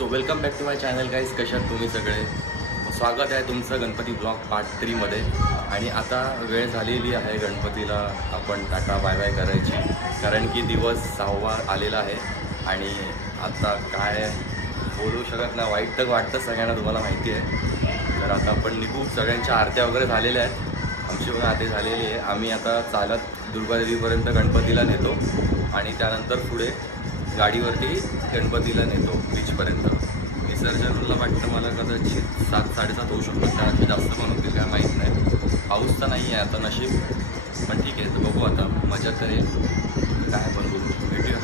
So welcome back to my channel guys. कशात तुम्ही सगळे? स्वागत आहे तुमचं गणपती ब्लॉग पार्ट 3 मध्ये. आणि आता वेळ झालेली आहे गणपतीला आपण टाटा बाय बाय करायची, कारण की दिवस 6वा आलेला आहे. आणि आता काय बोलू शकत नाही, वाईट तर वाटतं सगळ्यांना, तुम्हाला माहिती आहे. तर आता आपण निघू. सगळ्यांच्या आरत्या वगैरे झालेल्या आहेत, आमची पण आरती झालेली आहे. आम्ही आता चालत दुर्गादेवीपर्यंत गणपतीला नेतो आणि त्यानंतर पुढे गाडीवरती गणपतीला नेतो बीचपर्यंत. विसर्जनला वाटतं मला कदाचित 7-7:30 होऊ शकतो, त्यानंतर जास्त पण होतील काय माहीत नाही. पाऊस तर नाही आहे आता, नशीब. पण ठीक आहे, तर बघू आता, मजा करेल काय पण बघू, भेटूया.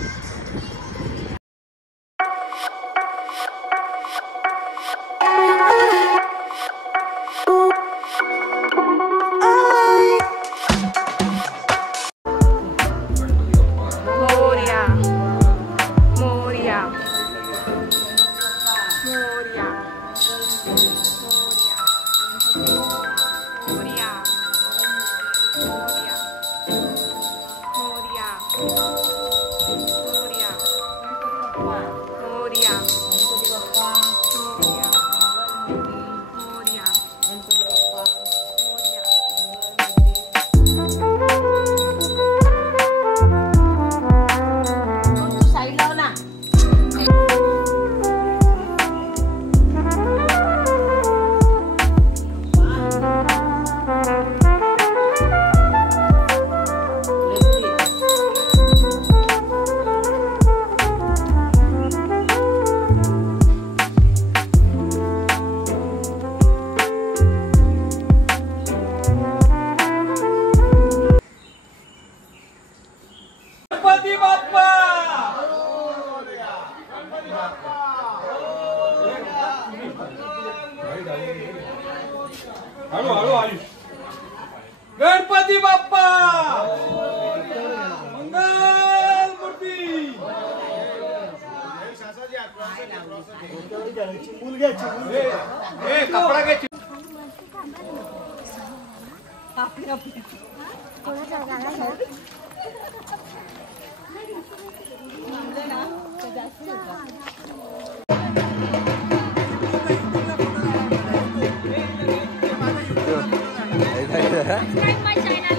गणपती बाप्पा मंगल मूर्ती. कपडा घ्यायची. Subscribe my channel.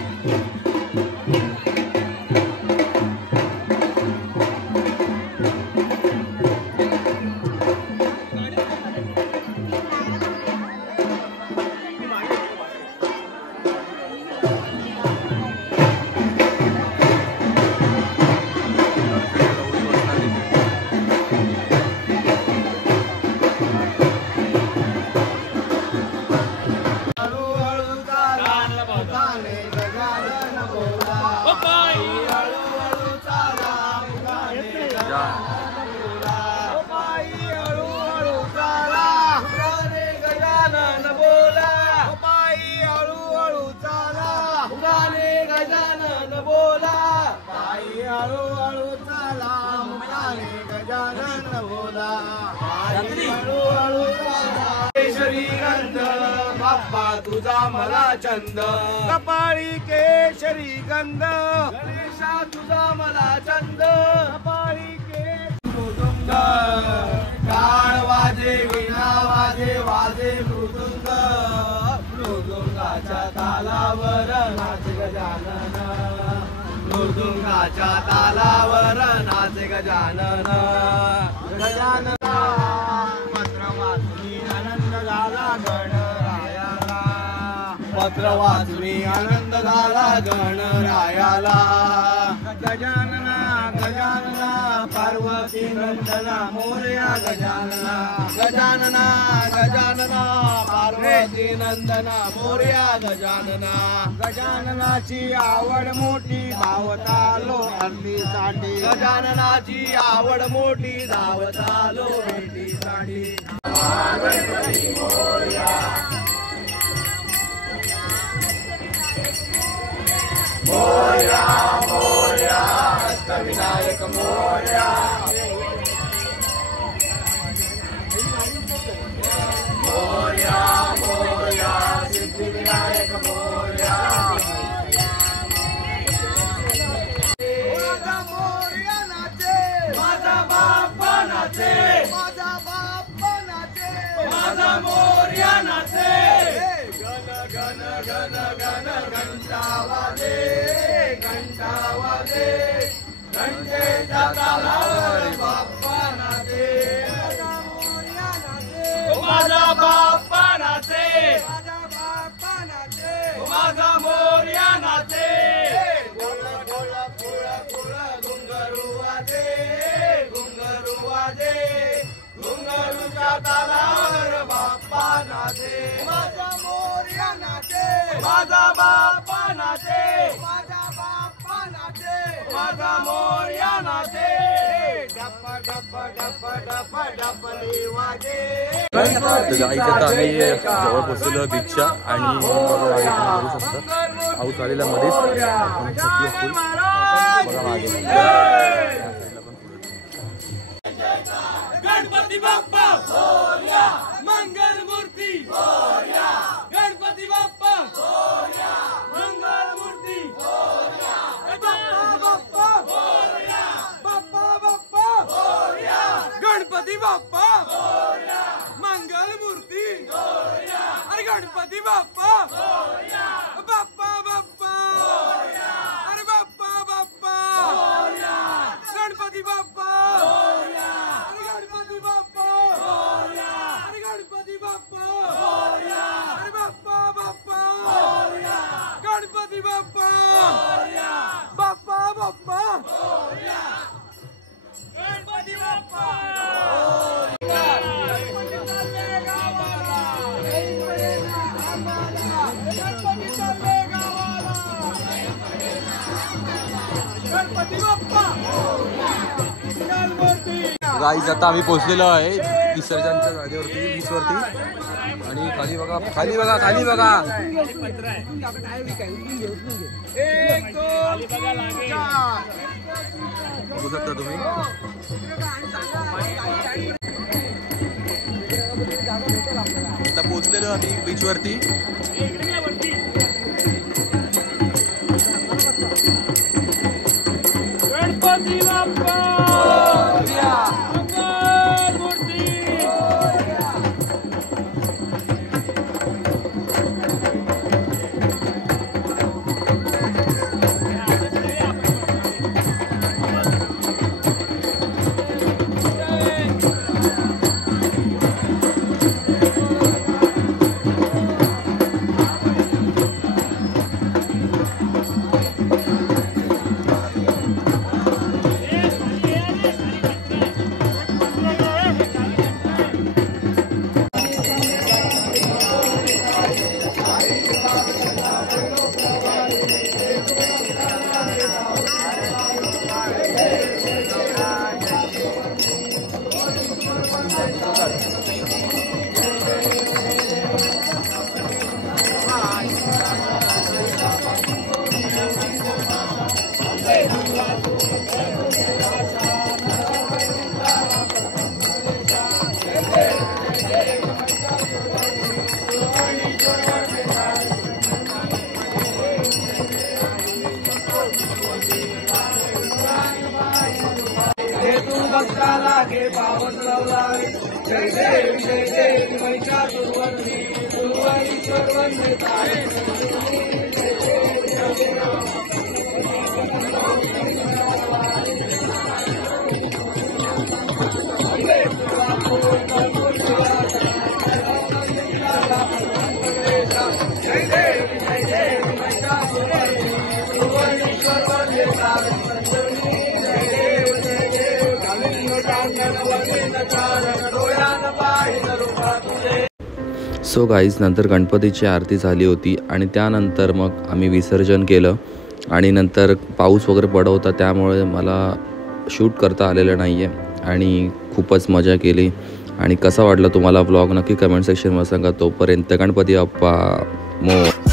श्रीगंध बाप्पा तुझा मला छंद, कपाळी केशरी गंध, गणेशा तुझा मला छंद, कपाळी केशरी. टाळ वाजे, वीणा वाजे, वाजे मृदुंग, मृदुंगाच्या तालावर नाच गजानन, मृदुंगाच्या तालावर नाच गजानन. गजानन पत्र वाचून आनंद झाला गणरायाला, पत्र वाचून आनंद झाला गणरायाला. गजानना गजानना पार्वती नंदना मोरया गजानना, गजानना गजानना पार्वती नंदना मोरया गजानना. गजाननाची आवड मोठी धावतालो हल्लीसाठी, गजाननाची आवड मोठी धावतालो भेटीसाठी. गणपती मोरया मोरया मोरया अष्टविनायक मोरया, मोरया मोरया सिद्धिविनायक मोरया. माझा मोरया नाचे, माझा बाप्पा नाचे, माझा बाप्पा घंटा वाजे घंटा वाजे घंटेच्या तालावर बाप्पा नाचे माझा बाप्पा नाचे माझा मोरया नाचे घुंगरू वाजे घुंगरूच्या तालावर बाप्पा नाचे माझा मोरया नाचे माझा बाप्पा नाचे माझा बाप्पा नाचे माझा मोरया नाचे डप्प डप्प डप्प डप्प डप्पली वाजे. तर गाईस आता आम्ही जवळ पोहोचलेलो बीचच्या आणि बघू शकता पाऊस आलेला मध्येच गणपती बाप्पा मोरया मंगल मूर्ती मोरया गणपती बाप्पा मोरया मंगल मूर्ती मोरया बाप्पा मोरया बाप्पा बाप्पा मोरया गणपती बाप्पा मोरया मंगल मूर्ती मोरया अरे गणपती बाप्पा मोरया बाप्पा बाप्पा मोरया अरे बाप्पा बाप्पा मोरया गणपती बाप्पा मोरया गणपती बाप्पा मोरया अरे गणपती बाप्पा मोरया अरे बाप्पा बाप्पा मोरया गणपती बाप्पा मोरया बाप्पा बाप्पा मोरया गणपती बाप्पा गणपती बाप्पा गाईज आता आम्ही पोहोचलेलो आहे विसर्जनच्या जागेवरती बीचवरती आणि खाली बघा खाली बघा खाली बघा बघू शकता तुम्ही. आता पोहोचलेलो आम्ही बीचवरती. गणपती बाप्पा भक्ताला घे पावन लावलावी जय देवी महिषासुरवंदी सुरवरीश्वर वंदे तारे जय देवी महिषासुरवंदी सुरवरीश्वर वंदे तारे सो गाईज नंतर गणपतीची आरती झाली होती आणि त्यानंतर मग आम्ही विसर्जन केलं आणि नंतर पाऊस वगैरे पडत होता त्यामुळे मला शूट करता आलेलं नाही आहे आणि खूपच मजा केली. आणि कसा वाटला तुम्हाला व्लॉग नक्की कमेंट सेक्शनमध्ये सांगा. तोपर्यंत गणपती बाप्पा मोरया.